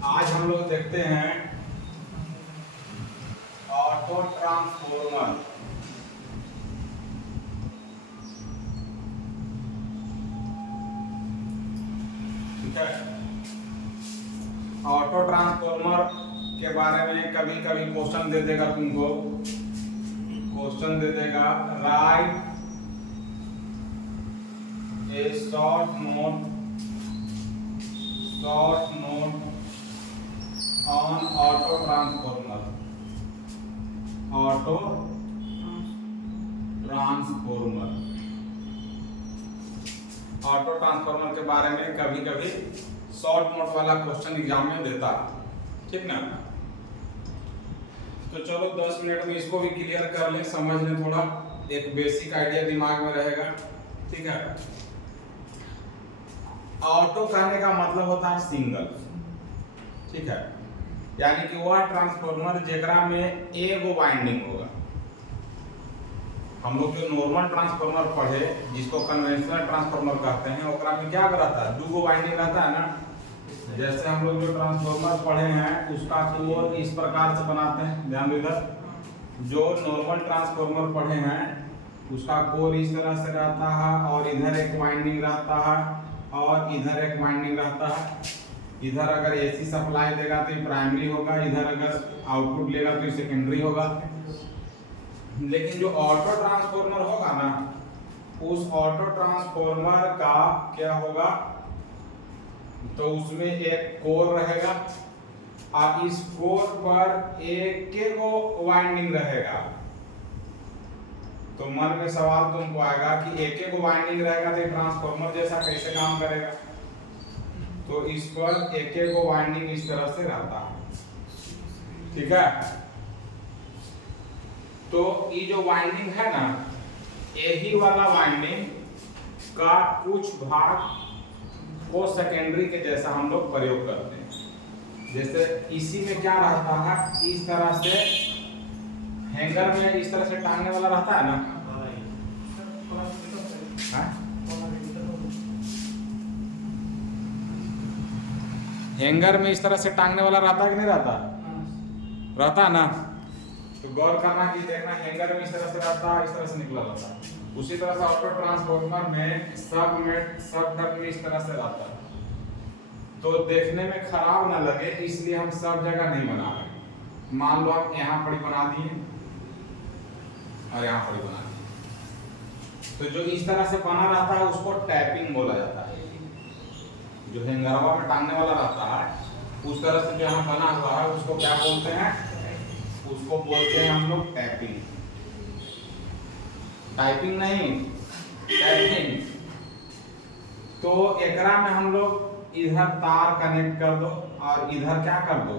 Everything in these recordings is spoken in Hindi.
आज हम लोग देखते हैं ऑटो ट्रांसफॉर्मर। ठीक है, ऑटो ट्रांसफॉर्मर के बारे में कभी कभी क्वेश्चन दे देगा तुमको, क्वेश्चन दे देगा right A short note on auto transformer. Auto transformer के बारे में कभी कभी शॉर्ट नोट वाला क्वेश्चन एग्जाम में देता है, ठीक ना। तो चलो 10 मिनट में इसको भी क्लियर कर ले, समझ ले, थोड़ा एक बेसिक आइडिया दिमाग में रहेगा। ठीक है, ऑटो कहने का मतलब होता है सिंगल। ठीक है, यानी कि वह ट्रांसफॉर्मर जेकरा में एगो वाइंडिंग होगा। हम लोग जो नॉर्मल ट्रांसफॉर्मर पढ़े, जिसको कन्वेंशनल ट्रांसफॉर्मर कहते हैं, ओकरा में क्या रहता है, दूगो वाइंडिंग रहता है ना। जैसे हम लोग जो ट्रांसफॉर्मर पढ़े हैं उसका कोर इस प्रकार से बनाते हैं, ध्यान दो इधर। जो नॉर्मल ट्रांसफॉर्मर पढ़े हैं उसका कोर इस तरह से रहता है और इधर एक वाइंडिंग रहता है और इधर एक वाइंडिंग रहता है। इधर अगर एसी सप्लाई देगा तो ये प्राइमरी होगा, इधर अगर आउटपुट लेगा तो ये सेकेंडरी होगा। लेकिन जो ऑटो ट्रांसफॉर्मर होगा ना, उस ऑटो ट्रांसफॉर्मर का क्या होगा, तो उसमें एक कोर रहेगा और इस कोर पर एक वाइंडिंग रहेगा। तो मन में सवाल तुमको आएगा कि एक वाइंडिंग रहेगा तो ट्रांसफॉर्मर जैसा कैसे काम करेगा। तो इस पर एक वाइंडिंग इस तरह से रहता है। ठीक है, तो ये जो वाइंडिंग है ना, यही वाला वाइंडिंग का कुछ भाग को सेकेंडरी के जैसा हम लोग प्रयोग करते हैं। जैसे इसी में क्या रहता है, इस तरह से हैंगर में इस तरह से टांगने वाला रहता है ना। हैंगर में इस तरह से टांगने वाला रहता है कि नहीं रहता, रहता है ना। तो गौर करना कि देखना, हैंगर में इस तरह से रहता है, इस तरह से निकला रहता है। उसी तरह से ऑटो ट्रांसफॉर्मर में सब टर्म में इस तरह से रहता है। तो देखने में खराब ना लगे इसलिए हम सब जगह नहीं बना रहे। मान लो आप यहाँ पर बना दिए और यहाँ पर बना दिए, तो जो इस तरह से बना रहता है उसको टैपिंग बोला जाता है। जो हैंगरवा में टांगने वाला रहता है उस तरह से जो यहाँ बना हुआ है उसको क्या बोलते हैं, उसको बोलते हैं हम लोग टैपिंग। टाइपिंग नहीं, टैपिंग। तो एकरा में हम लोग इधर तार कनेक्ट कर दो और इधर क्या कर दो,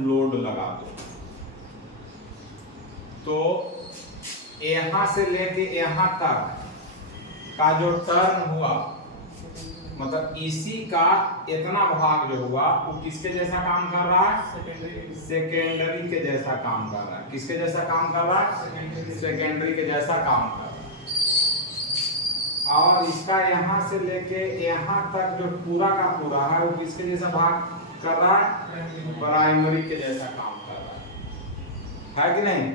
लोड लगा दो। तो यहाँ से लेके यहाँ तक का जो टर्न हुआ, मतलब इसी का इतना भाग जो हुआ वो किसके जैसा काम कर रहा है, सेकेंडरी के जैसा काम कर रहा है। किसके जैसा काम कर रहा है, सेकेंडरी के जैसा काम कर रहा है। और इसका यहाँ से लेके यहाँ तक जो पूरा का पूरा है वो किसके जैसा भाग कर रहा है, प्राइमरी के जैसा काम कर रहा है कि नहीं।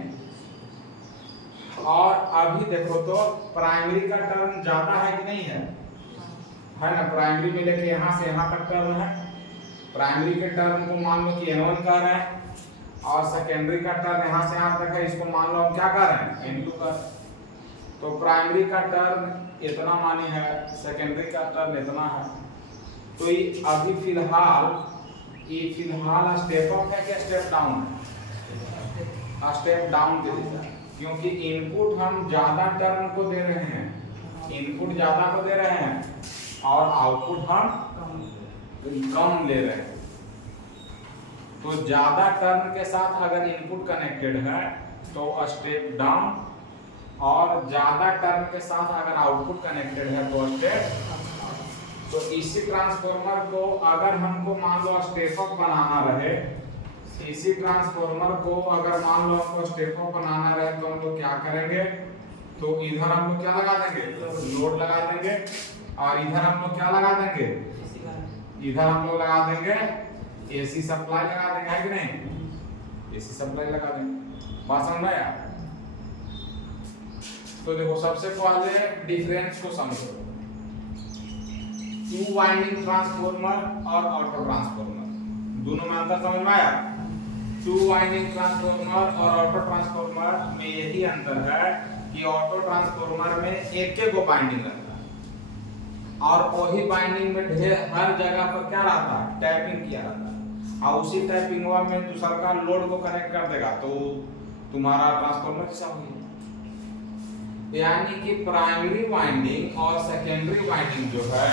और अभी देखो तो प्राइमरी का टर्न ज्यादा है कि नहीं है ना। प्राइमरी में लेके यहाँ से यहाँ तक टर्न है। प्राइमरी के टर्न को मान लो कि N1 कर रहे हैं और सेकेंडरी का टर्न यहाँ से यहाँ तक है, इसको मान लो हम क्या कर रहे हैं, N2 कर। तो प्राइमरी का टर्न इतना मानी है, सेकेंडरी का टर्न इतना है। तो ये अभी फिलहाल स्टेप अप है क्या स्टेप डाउन है, स्टेप डाउन के जैसा, क्योंकि इनपुट हम ज्यादा टर्न को दे रहे हैं, इनपुट ज्यादा को दे रहे हैं और आउटपुट हम कम ले रहे हैं। तो ज्यादा टर्न के साथ अगर इनपुट कनेक्टेड है तो स्टेप डाउन, और ज्यादा टर्न के साथ अगर आउटपुट कनेक्टेड है तो स्टेप। तो इसी ट्रांसफॉर्मर को अगर हमको मान लो स्टेप अप बनाना रहे, इसी ट्रांसफॉर्मर को अगर मान लो हमको स्टेप अप बनाना रहे तो हम लोग क्या करेंगे, तो इधर हम लोग क्या लगा देंगे, लोड लगा देंगे और इधर हम लोग क्या लगा देंगे, इधर हम लोग लगा देंगे एसी सप्लाई लगा देंगे, है कि नहीं, एसी सप्लाई लगा देंगे। बात समझ में आया? तो देखो सबसे पहले डिफरेंस को समझो, टू वाइंडिंग ट्रांसफॉर्मर और ऑटो ट्रांसफॉर्मर, दोनों में अंतर समझ में आया? टू वाइंडिंग ट्रांसफॉर्मर और ऑटो ट्रांसफॉर्मर में यही अंतर है कि ऑटो ट्रांसफॉर्मर में एक को बाइंडिंग रहता है और वही बाइंडिंग में ढेर हर जगह पर क्या रहता है, टैपिंग किया रहता है, और उसी टैपिंग में दूसरा का लोड को कनेक्ट कर देगा तो तुम्हारा ट्रांसफॉर्मर कैसा होगा। यानी कि प्राइमरी वाइंडिंग और सेकेंडरी वाइंडिंग जो है,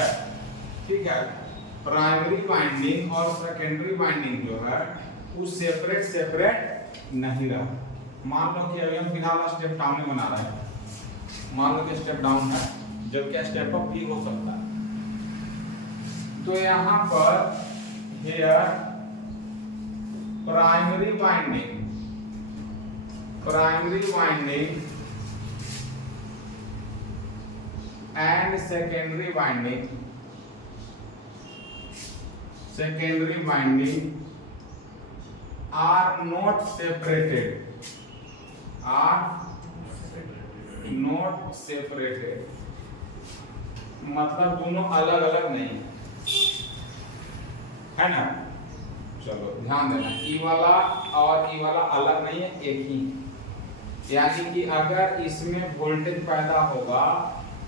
ठीक है, प्राइमरी वाइंडिंग और सेकेंडरी वाइंडिंग जो है वो सेपरेट नहीं रहा। मान लो कि अभी हम फिलहाल स्टेप डाउन बना रहे हैं, मान लो कि स्टेप डाउन है जबकि स्टेप अप भी हो सकता है। तो यहाँ पर here primary winding and secondary winding are not separated, मतलब दोनों अलग अलग नहीं है ना। चलो ध्यान देना, ई वाला और ई वाला अलग नहीं है, एक ही। यानी कि अगर इसमें वोल्टेज पैदा होगा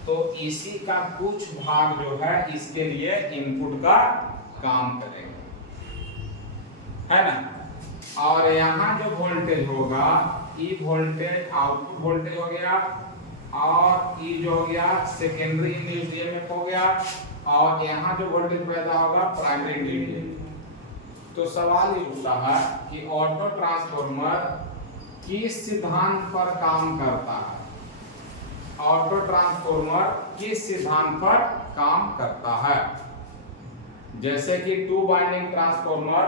तो इसी का कुछ भाग जो है इसके लिए इनपुट का काम करेगा, है ना। और यहाँ जो वोल्टेज होगा, ई वोल्टेज आउटपुट वोल्टेज हो गया और ई जो हो गया सेकेंडरी इंड्यूस्ड ईएमएफ हो गया, और यहाँ जो वोल्टेज पैदा होगा प्राइमरी इंड्यूस्ड ईएमएफ। तो सवाल ये उठता है कि ऑटो ट्रांसफॉर्मर किस सिद्धांत पर काम करता है, ऑटो ट्रांसफॉर्मर किस सिद्धांत पर काम करता है। जैसे कि two winding transformer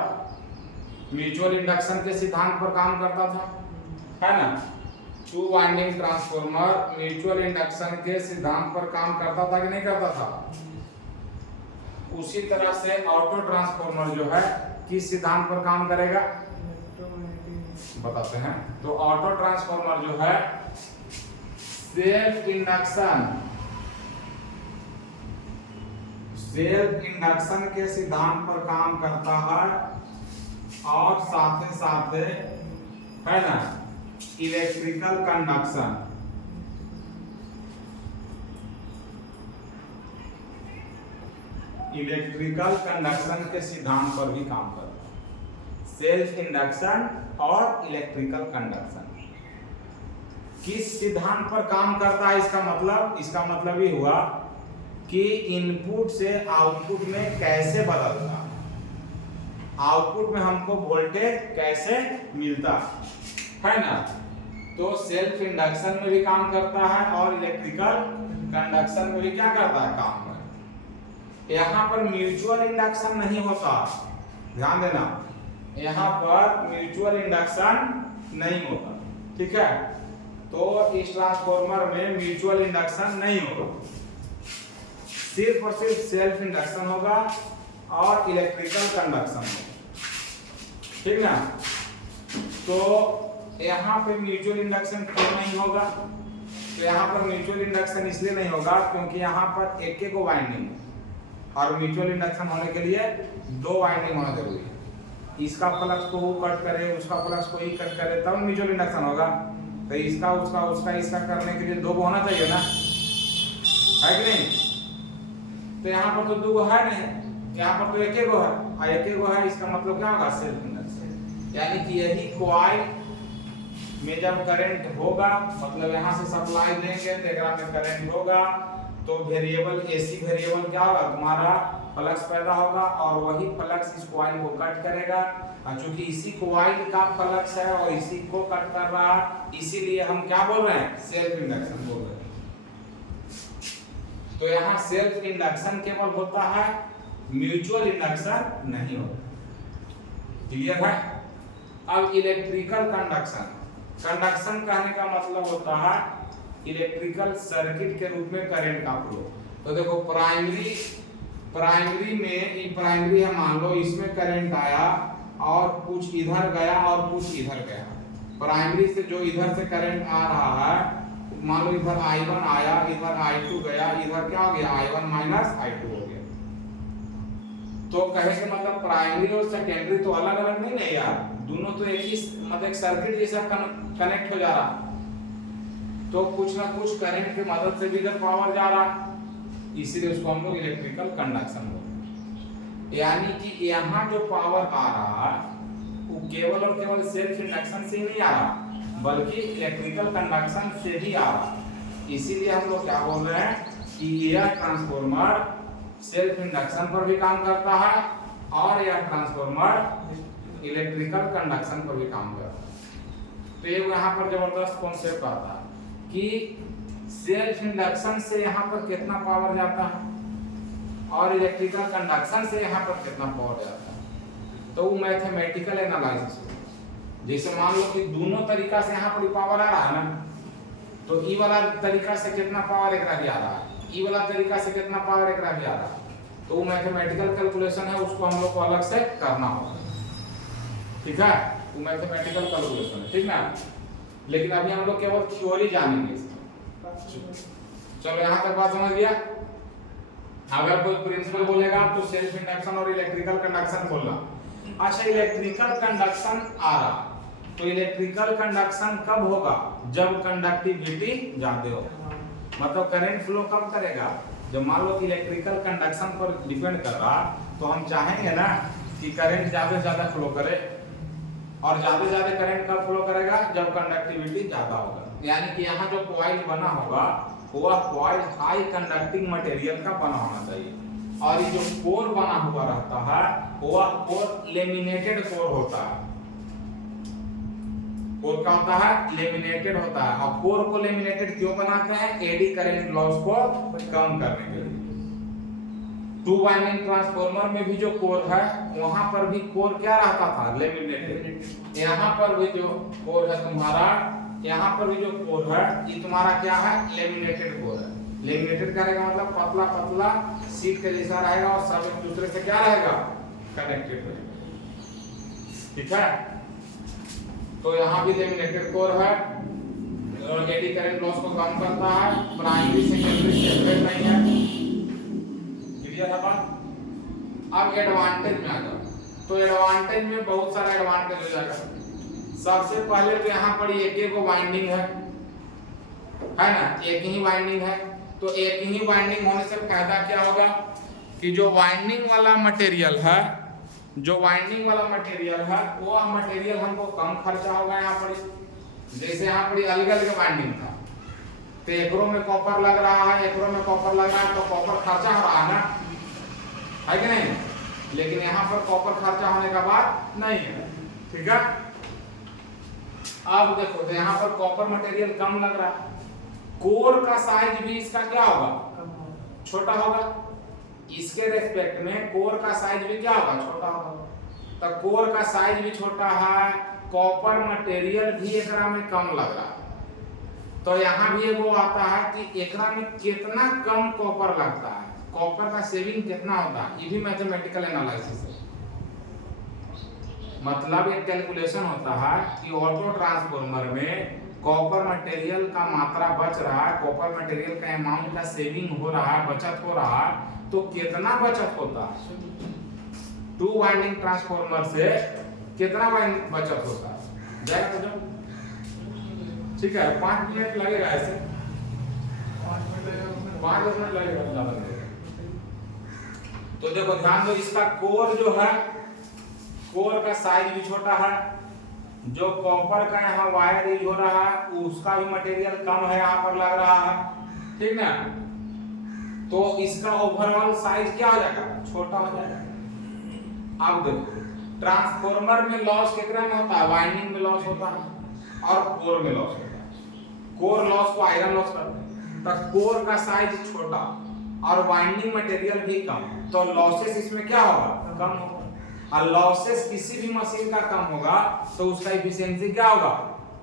mutual induction के सिद्धांत पर काम करता था, है ना। Two winding transformer mutual induction के सिद्धांत पर काम करता था कि नहीं करता था। उसी तरह से ऑटो ट्रांसफॉर्मर जो है किस सिद्धांत पर काम करेगा बताते हैं। तो ऑटो ट्रांसफॉर्मर जो है सेल्फ इंडक्शन के सिद्धांत पर काम करता है और साथ साथ है ना इलेक्ट्रिकल कंडक्शन के सिद्धांत पर भी काम करता है। सेल्फ इंडक्शन और इलेक्ट्रिकल कंडक्शन किस सिद्धांत पर काम करता है, इसका मतलब ये हुआ कि इनपुट से आउटपुट में कैसे बदलता, आउटपुट में हमको वोल्टेज कैसे मिलता, है ना। तो सेल्फ इंडक्शन में भी काम करता है और इलेक्ट्रिकल कंडक्शन में भी क्या करता है, काम करता है। यहाँ पर म्यूचुअल इंडक्शन नहीं होता, ध्यान देना, यहाँ पर म्यूचुअल इंडक्शन नहीं होता, ठीक है। तो इस ट्रांसफॉर्मर में म्यूचुअल इंडक्शन नहीं होगा, सिर्फ और सिर्फ सेल्फ इंडक्शन होगा और इलेक्ट्रिकल कंडक्शन होगा, ठीक ना। तो यहाँ पे म्यूचुअल इंडक्शन क्यों नहीं होगा, तो यहाँ पर म्यूचुअल इंडक्शन इसलिए नहीं होगा क्योंकि यहाँ पर एक को वाइंडिंग है और म्यूचुअल इंडक्शन होने के लिए दो वाइंडिंग होना जरूरी है। इसका फ्लक्स को वो कट करे, उसका फ्लक्स को ये कट करे, तब म्यूचुअल इंडक्शन होगा। तो इसका इसका करने के लिए दो को होना चाहिए ना, है कि नहीं। तो यहाँ पर तो दो को है नहीं, यहाँ पर तो एक को है और एक को है, इसका मतलब क्या होगा, सेल्फ इंडक्शन। यानी कि यही कॉइल में जब करंट होगा, मतलब यहाँ से सप्लाई देंगे तो एकरा में करंट होगा, तो वेरिएबल एसी वेरिएबल क्या होगा, तुम्हारा फ्लक्स पैदा होगा और वही फ्लक्स इस कॉइल को कट करेगा। और चूंकि इसी कॉइल का फ्लक्स है और इसी को कट कर रहा है, इसीलिए हम क्या बोल रहे हैं, सेल्फ इंडक्शन बोल रहे हैं। तो यहाँ सेल्फ इंडक्शन केवल होता है, म्यूचुअल इंडक्शन नहीं होता, क्लियर है। अब इलेक्ट्रिकल कंडक्शन कहने का मतलब होता है इलेक्ट्रिकल सर्किट के रूप में करंट का फ्लो। तो देखो प्राइमरी प्राइमरी में, ये प्राइमरी है मान लो, इसमें करंट आया और कुछ इधर गया और कुछ इधर गया। प्राइमरी से जो इधर से करंट आ रहा है, मान लो इधर I1 आया, इधर I2 गया, इधर क्या हो गया I1 माइनस I2 हो गया। तो कहे के मतलब प्राइमरी और सेकेंडरी तो अलग अलग नहीं है यार, दोनों तो एक ही मतलब एक सर्किट जैसा कनेक्ट हो जा रहा, तो कुछ ना कुछ करंट की मदद से भी इधर पावर जा रहा, इसीलिए उसको हम लोग इलेक्ट्रिकल कंडक्शन बोलते हैं। यानी कि यहाँ जो पावर आ रहा है वो केवल और केवल सेल्फ इंडक्शन से ही नहीं आ रहा, बल्कि इलेक्ट्रिकल कंडक्शन से भी आ रहा। इसीलिए हम लोग क्या बोल रहे हैं कि यह ट्रांसफार्मर सेल्फ इंडक्शन पर भी काम करता है और यह ट्रांसफार्मर इलेक्ट्रिकल कंडक्शन पर भी काम करता है। तो ये यहाँ पर जबरदस्त कॉन्सेप्ट आता है कि सेल्फ इंडक्शन से यहाँ पर कितना पावर जाता है और इलेक्ट्रिकल कंडक्शन से यहाँ पर कितना पावर जाता है। तो वो मैथमेटिकल एनालिसिस, जैसे मान लो कि दोनों तरीका से यहाँ पर पावर आ रहा है ना, तो ई वाला तरीका से कितना पावर एक भी आ रहा है, ई वाला तरीका से कितना पावर एक भी आ रहा है, तो वो मैथमेटिकल कैलकुलेशन है, उसको हम लोग को अलग से करना होगा। ठीक है, वो मैथमेटिकल कैलकुलेशन है, ठीक ना। लेकिन अभी हम लोग केवल थ्योरी जानेंगे। चलो यहाँ तक बात समझ गया। अगर कोई प्रिंसिपल बोलेगा तो सेल्फ इंडक्शन और इलेक्ट्रिकल कंडक्शन बोलना। अच्छा, इलेक्ट्रिकल कंडक्शन आ रहा, तो इलेक्ट्रिकल कंडक्शन कब होगा, जब कंडक्टिविटी ज्यादा हो, मतलब करंट फ्लो कब करेगा, जब मान लो कि इलेक्ट्रिकल कंडक्शन पर डिपेंड कर रहा, तो हम चाहेंगे ना कि करंट ज्यादा से ज्यादा फ्लो करे, और ज्यादा से ज्यादा करंट कब फ्लो करेगा, जब कंडक्टिविटी ज्यादा होगा। यानी कि यहाँ जो कॉइल बना होगा वह कॉइल हाई कंडक्टिंग मटेरियल का बना होना चाहिए, और ये जो कोर बना हुआ रहता है वह कोर लेमिनेटेड कोर होता है। कोर क्या होता है, लेमिनेटेड होता है। और कोर को लेमिनेटेड क्यों बनाते हैं, एडी करंट लॉस को कम करने के लिए। टू वाइंडिंग ट्रांसफार्मर में भी जो कोर है वहां पर भी कोर क्या रहता था, लेमिनेटेड। यहाँ पर भी जो कोर है तुम्हारा, यहाँ पर भी जो कोर है ये तुम्हारा क्या है, लेमिनेटेड कोर है। लेमिनेटेड का रहेगा मतलब पतला पतला शीट के जैसा रहेगा और सब एक दूसरे से क्या रहेगा, कनेक्टेड रहेगा। ठीक है, तो यहाँ भी लेमिनेटेड कोर है और एडी करंट लॉस को कम करता है, प्राइमरी सेकेंडरी सेपरेट नहीं है। क्लियर है बात। अब एडवांटेज में आ जाओ, तो एडवांटेज में बहुत सारा एडवांटेज हो जाएगा। सबसे पहले तो यहाँ पर एक वाइंडिंग है ना, एक ही वाइंडिंग है, तो एक ही वाइंडिंग होने से फायदा क्या होगा कि जो वाइंडिंग वाला मटेरियल है, जो वाइंडिंग वाला मटेरियल है वो मटेरियल हमको कम खर्चा होगा। यहाँ पर जैसे यहाँ पर अलग अलग वाइंडिंग था, तो एकरों में कॉपर लग रहा है, एकरों में कॉपर लग रहा है, तो कॉपर खर्चा हो रहा है ना, है कि नहीं। लेकिन यहाँ पर कॉपर खर्चा होने का बात नहीं है। ठीक है, अब देखो तो यहाँ पर कॉपर मटेरियल कम लग रहा है, कोर का साइज भी इसका क्या होगा, छोटा होगा। इसके रेस्पेक्ट में कोर का साइज भी क्या होगा, छोटा होगा। तो कोर का साइज भी छोटा है, कॉपर मटेरियल भी एकरा में कम लग रहा है। तो यहाँ भी वो आता है कि एकरा में कितना कम कॉपर लगता है, कॉपर का सेविंग कितना होता है, ये भी मैथमेटिकल एनालिसिस है। मतलब एक कैलकुलेशन होता है कि ऑटो ट्रांसफार्मर में कॉपर मटेरियल का मात्रा बच रहा है, कॉपर मटेरियल का अमाउंट का सेविंग हो रहा है, बचत हो रहा है, तो कितना बचत होता है, टू वाइंडिंग ट्रांसफार्मर से कितना बचत होता है, जाएगा तो। ठीक है, 5 मिनट लगेगा, ऐसे 5 मिनट लगेगा। तो देखो ध्यान दो, इसका कोर जो है, कोर का साइज भी छोटा है, जो कॉपर का यहाँ वायर यूज हो रहा है उसका भी मटेरियल कम है, यहाँ पर लग रहा है। ठीक ना, तो इसका ओवरऑल साइज क्या हो जाएगा, छोटा हो जाएगा। अब देखो ट्रांसफार्मर में लॉस कितना में होता है, वाइंडिंग में लॉस होता है और कोर में लॉस होता है। कोर लॉस को आयरन लॉस करते हैं, तो कोर का साइज छोटा और वाइंडिंग मटेरियल भी कम, तो लॉसेस इसमें क्या होगा, कम होगा। और लॉसेस किसी भी मशीन का कम होगा तो उसका एफिशिएंसी क्या होगा,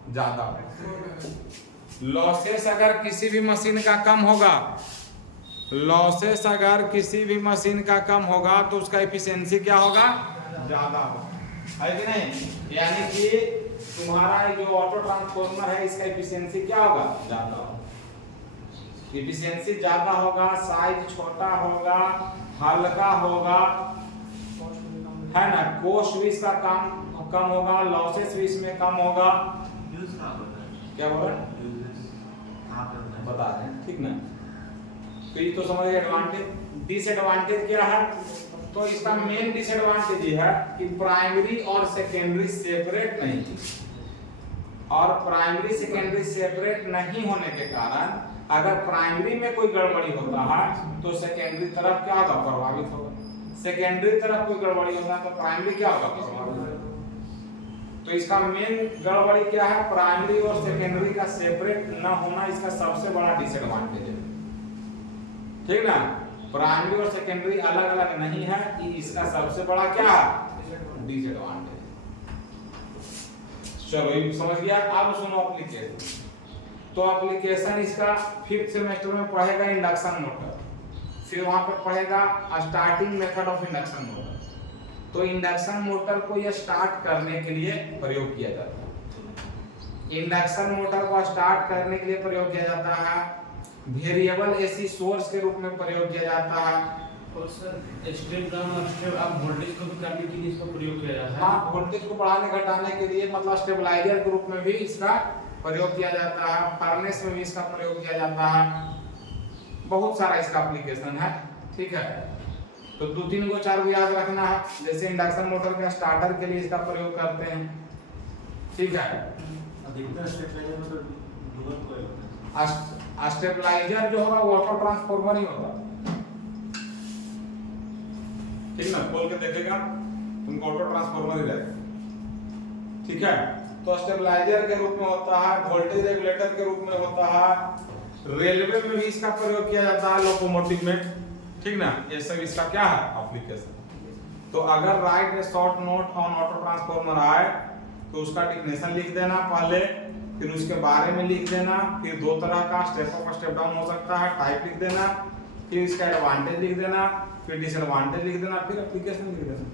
ज्यादा होगा। लॉसेस अगर किसी भी मशीन का कम होगा लॉसेस अगर किसी भी मशीन का कम होगा तो उसका एफिशिएंसी क्या होगा, ज्यादा होगा, है कि नहीं। यानी कि तुम्हारा जो ऑटो ट्रांसफॉर्मर है इसका एफिशिएंसी क्या होगा, ज्यादा होगा। एफिशिएंसी ज्यादा होगा, साइज छोटा होगा, हल्का होगा, है ना, कोस्ट भी इसका कम होगा, लॉसेस भी इसमें कम होगा। क्या बोल रहे बता दें, ठीक ना। तो ये तो समझ एडवांटेज। डिसएडवांटेज क्या है, तो इसका मेन डिसएडवांटेज ये है कि प्राइमरी और सेकेंडरी सेपरेट नहीं, और प्राइमरी सेकेंडरी सेपरेट नहीं होने के कारण अगर प्राइमरी में कोई गड़बड़ी होता है तो सेकेंडरी तरफ क्या होगा, प्रभावित होगा। सेकेंडरी तरफ कोई गड़बड़ी होता है तो प्राइमरी क्या होगा, प्रभावित होगा। तो इसका मेन गड़बड़ी क्या है, प्राइमरी और सेकेंडरी का सेपरेट न होना इसका सबसे बड़ा डिसएडवांटेज है, ठीक ना। प्राइमरी और सेकेंडरी अलग अलग नहीं है, इसका सबसे बड़ा क्या है, डिसएडवांटेज। चलो ये समझ गया। अब सुनो एप्लीकेशन। तो एप्लीकेशन इसका 5th सेमेस्टर में पढ़ेगा इंडक्शन मोटर, फिर वहां पर पढ़ेगा starting method of induction motor. तो इंडक्शन मोटर को यह स्टार्ट करने के लिए प्रयोग किया जाता है। इंडक्शन मोटर को स्टार्ट करने के लिए प्रयोग किया जाता है, वेरिएबल एसी सोर्स के रूप में प्रयोग किया जाता है। और सर स्टेप डाउन और स्टेप अप वोल्टेज को भी करने के लिए इसका प्रयोग किया जाता है। हाँ, वोल्टेज को बढ़ाने घटाने के लिए मतलब स्टेबलाइजर के रूप में भी इसका प्रयोग किया जाता है, फर्नेस में भी इसका प्रयोग किया जाता है। बहुत सारा इसका एप्लीकेशन है, ठीक है। तो 2-3 को 4 को याद रखना है। जैसे इंडक्शन मोटर के स्टार्टर के लिए इसका प्रयोग करते हैं, ठीक है। अधिकतर स्टेबलाइजर में तो डुअल कॉइल होता है। स्टेबलाइजर जो होगा वो ऑटो ट्रांसफॉर्मर ही होगा, ठीक ना। खोल के देखेगा तुमको ऑटो ट्रांसफॉर्मर ही रहेगा, ठीक है। तो स्टेबलाइजर के रूप में होता है, वोल्टेज रेगुलेटर के रूप में होता है, रेलवे में भी इसका प्रयोग किया जाता है, लोकोमोटिव में, ठीक ना। ये सब इसका क्या है, एप्लीकेशन। तो अगर right A short note on auto transformer आए तो उसका डेफिनेशन लिख देना पहले, फिर उसके बारे में लिख देना, फिर 2 तरह का स्टेप अप स्टेप डाउन हो सकता है, टाइप लिख देना, फिर इसका एडवांटेज लिख देना, फिर डिसएडवांटेज लिख देना, फिर एप्लीकेशन लिख देना।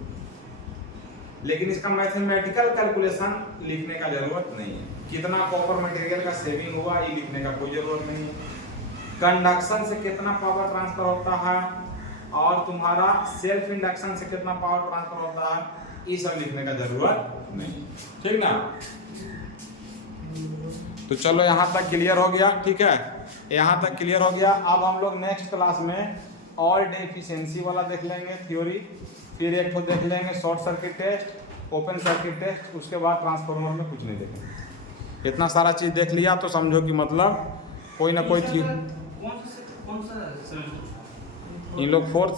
लेकिन इसका मैथमेटिकल कैलकुलेशन लिखने का जरूरत नहीं है। कितना कॉपर मटेरियल का सेविंग हुआ ये लिखने का कोई जरूरत नहीं है। कंडक्शन से कितना पावर ट्रांसफर होता है और तुम्हारा सेल्फ इंडक्शन से कितना पावर ट्रांसफर होता है, ये सब लिखने का जरूरत नहीं, ठीक ना। तो चलो यहाँ तक क्लियर हो गया, ठीक है। यहाँ तक क्लियर हो गया। अब हम लोग नेक्स्ट क्लास में ऑल डे एफिशिएंसी वाला देख लेंगे थ्योरी, फिर एक को देख लेंगे short circuit test, open circuit test, उसके बाद ट्रांसफार्मर में कुछ नहीं देखेंगे। इतना सारा चीज़ देख लिया तो समझो कि मतलब कोई ना कोई थी। कौन सा इन लोग 4th